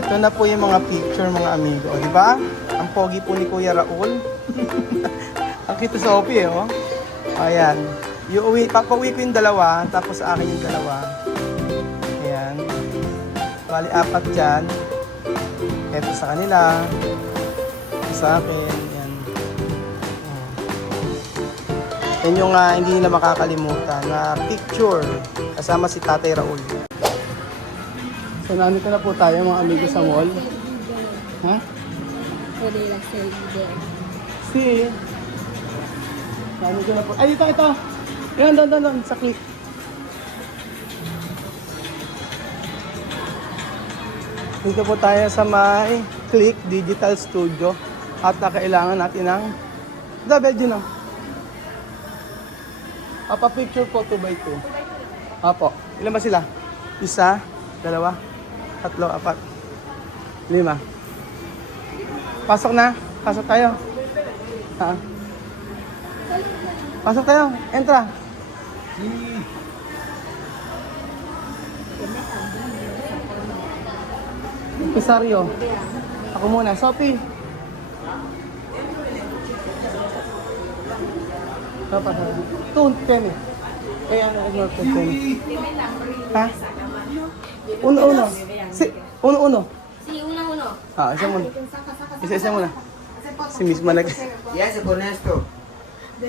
Ito na po yung mga picture mga amigo. O, di ba? Ang pogi po ni Kuya Raul. Ang cute sa Opie, oh. Ayan. Papauwi ko yung dalawa, tapos sa akin yung dalawa. Ayan. Bali, 4 dyan. Ito sa kanila. Ito sa akin. Ayan. Yan yung hindi nila makakalimutan na picture kasama si Tatay Raul. So, nandito na po tayo mga amigo sa mall. Ha? Si. Nandito na po. Ay, ito. Yan, doon. Sa click. Dito po tayo sa may Click Digital Studio. At kailangan natin ng double din, oh. Picture po 2x2. Apo. Ilan ba sila? 1, 2, 3, 4, 5. Pasok na. Pasok tayo. Ha? Pasok tayo. Entra. Pisario. Ako muna. Sophie. Dapat na. 2, 10 eh. Kaya ano, ignore 10. Ha? Uno. Uno. Si uno. Isa muna. Isa muna. Si Miss Manag. Yes, honesto.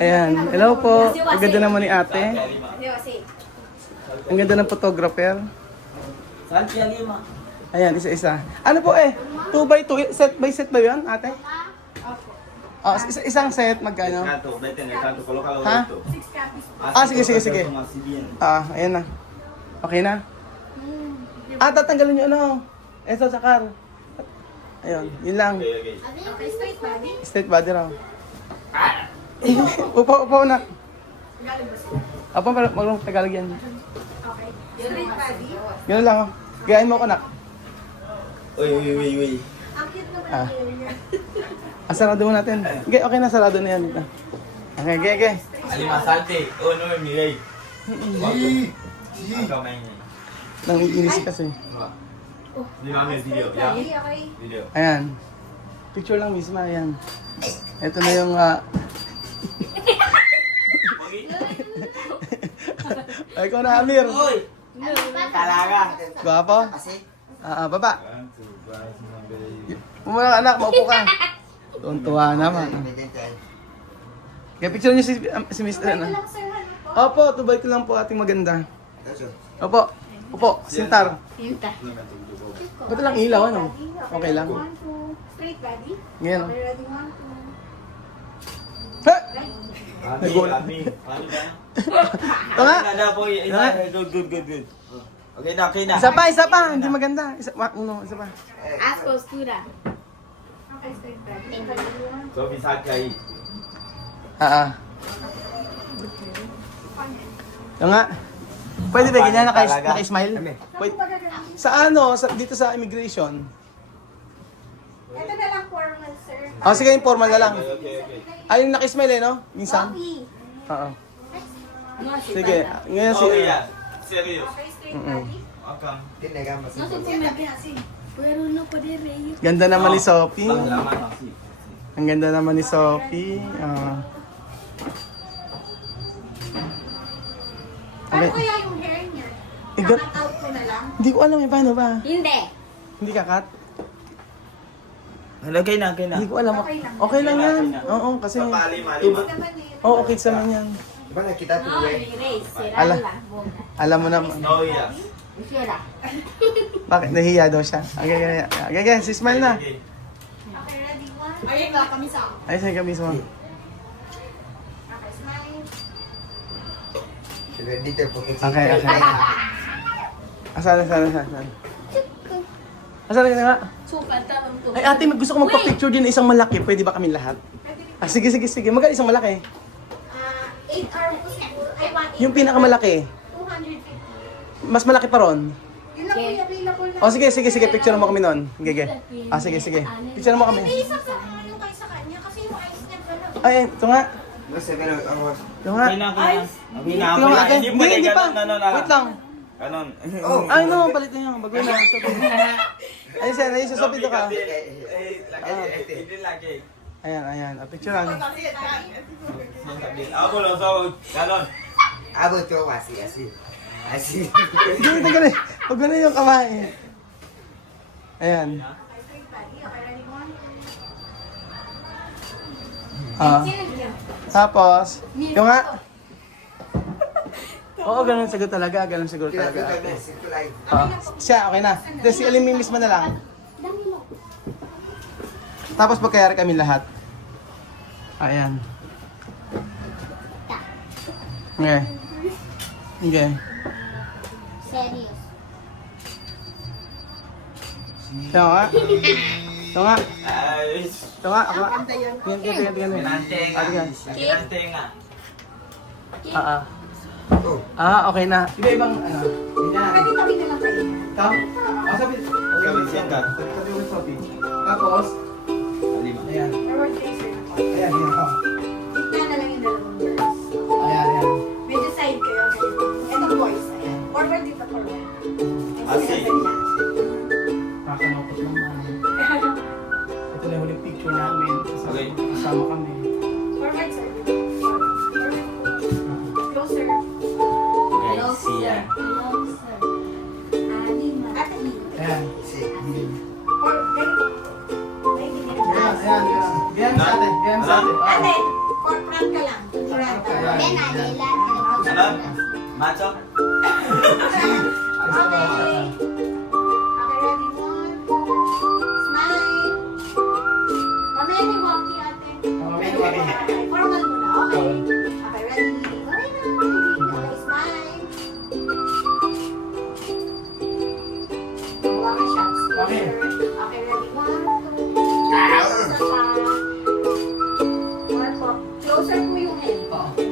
Ayan. Hello po. Ang ganda naman ni ate. Ang ganda ng photographer. Ayan, isa-isa. Ano po 2x2. Set by set ba yun, ate? Isang set, magkano? Ha? Sige. Ayan na. Okay na? Tatanggalin nyo ano? Ito sa car. Ayun, yun lang. Straight body raw. Upo na. Apo, marunong Tagalog yan. Straight body. Ganun lang, oh. Gayahin mo ko, nak. Uy. Ang cute naman Sarado mo natin. Okay na, sarado na yan. Okay. Alimasante. No, Miguel. Nangiginis kasi. Video. Ayan. Picture lang mismo, ayan. Ito na yung... Ay, ikaw na, Amir. Talaga. Gwapo? Baba. Muna anak, maupo ka. Tuwa naman. Kaya picture niyo si Mr. Ano? Opo, tubay ko lang po ating maganda. Opo, sintar. Ba't lang ilaw, ano? Okay lang. Straight body. Ngayon. Ready, 1, 2. Ha! Nagulat. Ito nga. Good. Okay na. Isa pa. Hindi maganda. Isa pa. As postura. Okay, straight body. So, bisagay. Ito nga. Pwede ba ganyan? Naka-smile? Pwede. Dito sa immigration. Ito na lang formal, sir. Sige, yung formal na lang. Okay. Yung naka-smile no? Minsan? Copy. Oo. Sige. Ngayon si... Serious. Okay, straight body. Pero no pa din, Ray. Ganda naman ni Sophie. Panglaman. Ang ganda naman ni Sophie. Paano kaya yung hair niya? Igat- Cut out ko na lang? Hindi ko alam paano ba? Hindi. Hindi kakat? Okay na. Hindi ko alam. Okay lang yan. Oo, kasi... Naman eh. Oo, okay naman yan. Diba nakita No, erase. Sira Ala. lang. Alam mo naman. Oh, yeah. Sira. Bakit? Nahihiya daw siya. Okay, si Smile na. Okay, ready, 1. Ayun nga kami sa. Ay, sa'yo ka mismo. Okay, smile. Okay. Asan? Asan ka nga? Super, tamang to. Ay, ate, gusto ko magpa-picture din ng isang malaki. Pwede ba kami lahat? Sige. Magkano isang malaki? 8 hour po siguro. Ay, 1. Yung pinakamalaki. 250. Mas malaki pa ron. Yun lang po yung available na. Sige. Picture mo kami nun. Sige. Sige. Picture mo kami. May isa sa yung kay sa kanya kasi yung eyes niya gano'n. Ay, ito nga. Ito nga. Okay na. Ito nga, ate. Hindi pa. Wait lang. Ganon. Ay, no, palit na yan. Bago na. Ayun, sen. Ayun, susapit ka. Hindi lagi. Ayan, ayan. Picture lang. Ako lang sa ganon. Abo to así. Hindi, ganun. Pag ganun yung kamay. Ayan. Ah. Tapos, yung nga. Oo, ganun siguro talaga. Ganun siguro talaga. Ah. Siya, okay na. Then si Aliming mismo na lang. Tapos magkayari kami lahat. Ayan. Okay. Okay. Serious. Ito nga. Ito nga. Ay, Ito nga. Ako nga. Tingnan. pinanteng. Ah, tingnan. Pinanteng nga. Okay na. Iba-ibang ano. Ganyan. Tabi-tabi na lang kayo. Ito. Sabi. Gawin siya ka. Sabi ko sa Sophie. Tapos, Lima. ayan. Forward kayo, sir. Ayan, ayan. Oh. Tignan na lang yung dalawang girls. Ayan, ayan. Medyo side kayo. Ito boys. Ayan. Forward dito, forward. Asi. Nakakalapot naman. Ito na yung huling picture namin. Okay. Kasama kami. Forward, sir. Closer. Okay, siya. Closer. Ate, Ayan. or ganito. Ay, hindi na. Ayan, ayan. Ayan sa atin. Ayan sa atin. Ate, or front ka lang. Front. Ayan. Ano? Macho? Okay. Okay, ready? One, two. Smile. Mamaya ni walkie, ate. Mamaya ni walkie. Okay, formal muna. Okay. Okay, ready? Okay, smile. Walkie shots. Okay. Okay, ready? One, two. One po. Closer po yung head.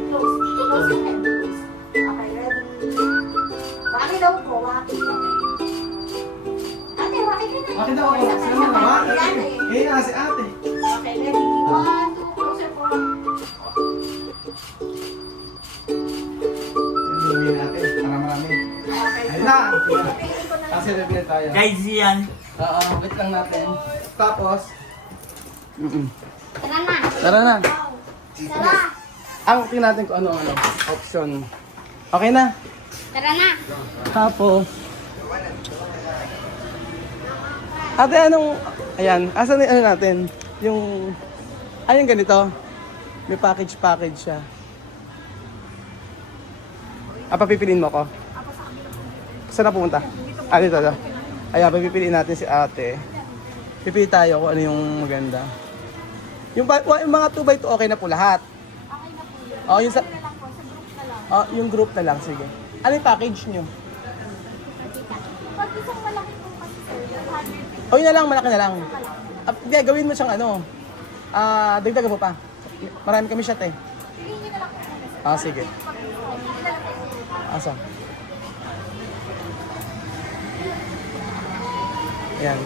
Close. Close yung head. Close. Okay, ready? Waki daw po, waki. Okay. Ate, waki ka na. Bakit daw ako? Sino naman naman? Yan eh. Ngayon na si ate. Okay, ready? One, two, closer po. Inuwi natin. Para marami. Okay. Ayun na. Tingin ko na. Kasi reveal tayo. Guys, yan. Oo, wait lang natin. Tapos, Tara na. tara na. Tara. Ang tingnan natin kung ano-ano. Option. Okay na. Tara na. Tapos, ate, anong, ayan, asan yung ano natin? Yung, ayun ganito. May package siya. Papipiliin mo ko? Saan na pumunta? Dito. Ayan, papipiliin natin si ate. Pipili tayo kung ano yung maganda. Yung mga 2x2 okay na po lahat. Okay na po yun. Oh, yung sa, Ano na lang po, sa group na lang. yung group na lang, sige. Ano yung package nyo? Pag isang malaki po kasi sir, 250 O yun na lang, malaki na lang. Hindi, gawin mo siyang ano. Dagdagan mo pa. Marami kami shot eh. Piliin niyo na lang po muna, sir. Sige. Pag hindi na lang kayo. Asa? Ayan.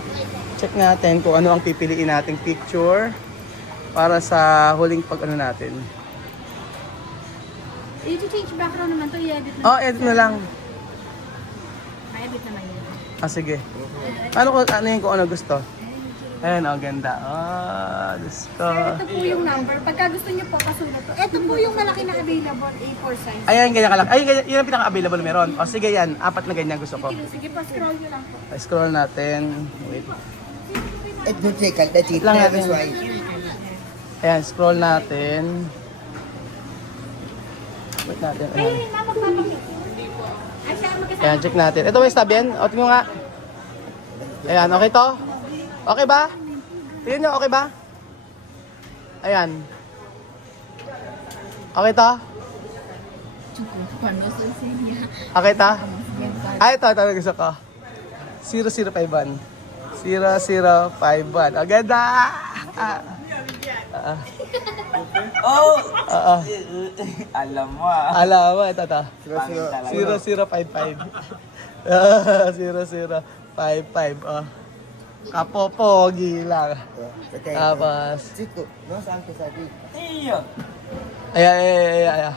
Check natin kung ano ang pipiliin nating picture para sa huling pag ano natin. I-change background naman to, i-edit na. Oh, edit na lang. Ma-edit naman yun. Sige. Ano yung kung ano gusto? Ayan, ganda. Diyos ko. Ito po yung number. Pagka gusto niyo po, kasulat to. Ito po yung malaki na available, A4 size. Ayan, ganyan ka lang. Ay, ganyan, yun ang pinaka-available meron. O sige yan, 4 na ganyan gusto ko. Sige pa, scroll nyo lang po. Scroll natin. Wait. Ito check the cheat. Lang natin. That's why. Ayan, scroll natin. Wait natin. Ay, Ayan. magpapakit. Ay, siya magkasama. Ayan, check natin. Ito ba yung stub yan? O, tingnan nga. Ayan, okay to? Okay ba? Tingnan nyo, okay ba? Ayan. Okay to? Okay to? Ito gusto ko. 0051. 0051. Ang ganda! Oh! Oo. Alam mo ah. Alam mo, ito to. Pangit talaga. 0055. 0055. Oh. Kapopogi lang. Okay. Tapos, Chico, no saan ka sabi? Iyo. ayan.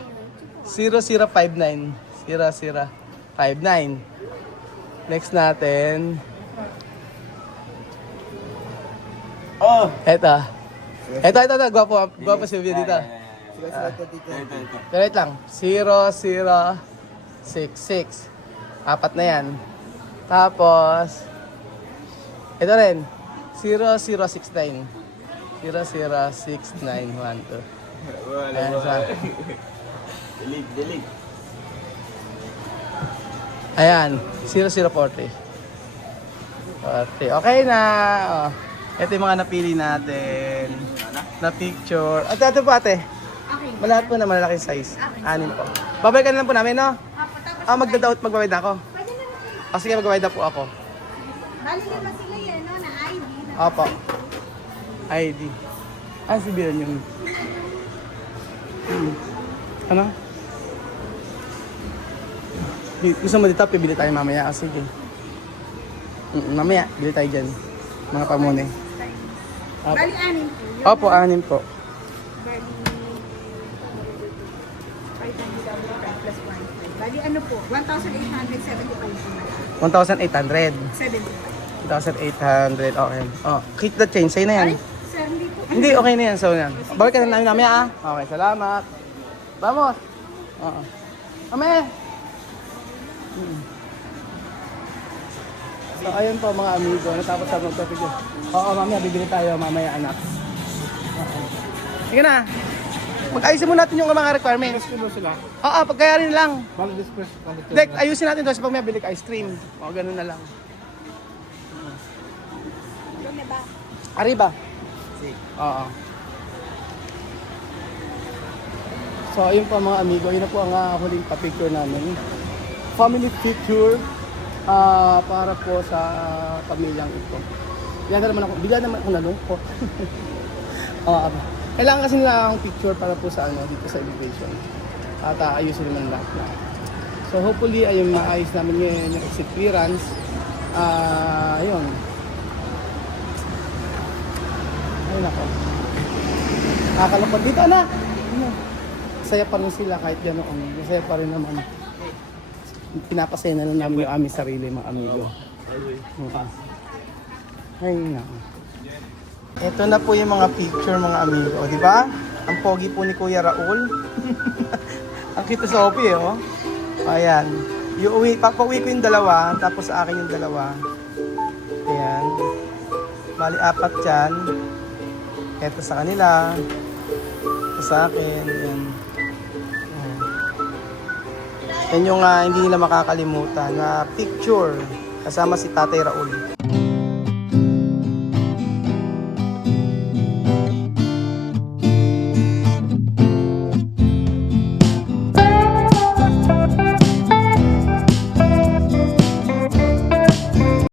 0059. 00. 5'9". Next natin, Oh! eto. Ito. Gwapo si Vio dito. Sulat-sulat ko dito. Ito. Wait lang. 0066. Apat na yan. Tapos, ito rin. 0069. 006912. Ayan, isa. Dilig. Ayan, 0040. Okay na. Oh. Ito yung mga napili natin. Na picture. At ito po ate. Okay. Malahat po na malalaking size. 6 po. Babalikan na lang po namin, no? Tapos, Magbabayad na ako. pwede na natin. O sige, magbabayad na po ako. Bali naman sila yan, no? Na ID. Opo. ID. Ah, si Biron yung... Ano? Gusto mo dito, pibili tayo mamaya. Ah, sige. Mamaya, bili tayo dyan. Mga pamuni. Opo. Bali, 6 po. Yung Opo, 6 po. Bali, 500 plus 1. Bali, ano po? 1,875 po na. 1,800. 70. 1,800. Okay. Oh, keep the change. Sa'yo na yan. Ay, sir, hindi po. Hindi, okay na yan. So, yan. Balikan na namin mamaya, ah. Okay, salamat. Vamos. Oo. Kami. So, ayun po mga amigo. Natapos sa mag-topic yun. Oo, mamaya bibili tayo. Mamaya, anak. Oo. Sige na. Mag-ayusin muna natin yung mga requirements. Oo, pagkayarin lang. Dek, ayusin natin tapos pag may bili ka ice cream. O, ganun na lang. Ano ba? Arriba. Oo. So, ayun po mga amigo. Yun na po ang huling pa-picture namin. Family picture para po sa pamilyang ito. Bigyan naman ako nalungkot. Oo. Kailangan kasi nila ang picture para po sa dito sa elevation. At ayusin naman lahat na. So, hopefully, ayun maayos namin ngayon yung exit clearance. Ayun. Ayun ako. Nakakalapad dito na. Masaya pa rin sila kahit ganoon. Masaya pa rin naman. Pinapasaya na lang namin yung aming sarili, mga amigo. Ay, nako. Ito na po yung mga picture, mga amigo. Di ba? Ang pogi po ni Kuya Raul. Ang cute sa Opie, oh. Ayan. Papauwi ko yung dalawa, tapos sa akin yung dalawa. Ayan. Bali, 4 yan. Ito sa kanila. Ito sa akin. Ayan. Yan yung hindi nila makakalimutan na picture kasama si Tatay Raul.